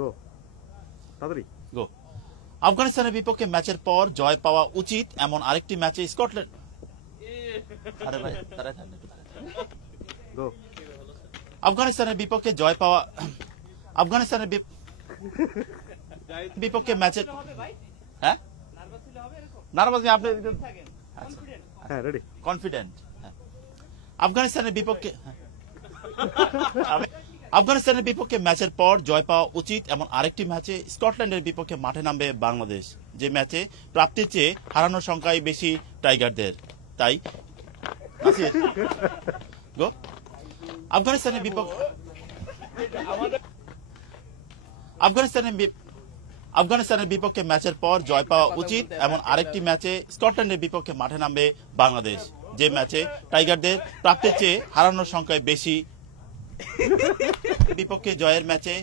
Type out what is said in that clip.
গো তাড়াতাড়ি গো। আফগানিস্তানের বিপক্ষে ম্যাচের পর জয় পাওয়া উচিত এমন আরেকটি ম্যাচে স্কটল্যান্ড। আরে ভাই তাড়াতাড়ি থাক, একটু তাড়াতাড়ি। গো আফগানিস্তানের বিপক্ষে জয় পাওয়া আফগানিস্তানের বিপক্ষে ম্যাচের হ্যাঁ নার্ভাস আপনি হ্যাঁ রেডি কনফিডেন্ট। আফগানিস্তানের বিপক্ষে আফগানিস্তানের বিপক্ষে ম্যাচের পর জয় পাওয়া উচিত এমন আরেকটি ম্যাচে স্কটল্যান্ডের বিপক্ষে মাঠে নামবে বাংলাদেশ, যে ম্যাচে প্রাপ্তির চেয়ে হারানোর সংখ্যাই বেশি টাইগারদের। তাই গো। আফগানিস্তানের বিপক্ষে আফগানিস্তানের বিপক্ষে ম্যাচের পর জয় পাওয়া উচিত এমন আরেকটি ম্যাচে স্কটল্যান্ডের বিপক্ষে মাঠে নামবে বাংলাদেশ, যে ম্যাচে টাইগারদের প্রাপ্তির চেয়ে হারানোর সংখ্যায় বেশি। বিপক্ষে জয়ের ম্যাচে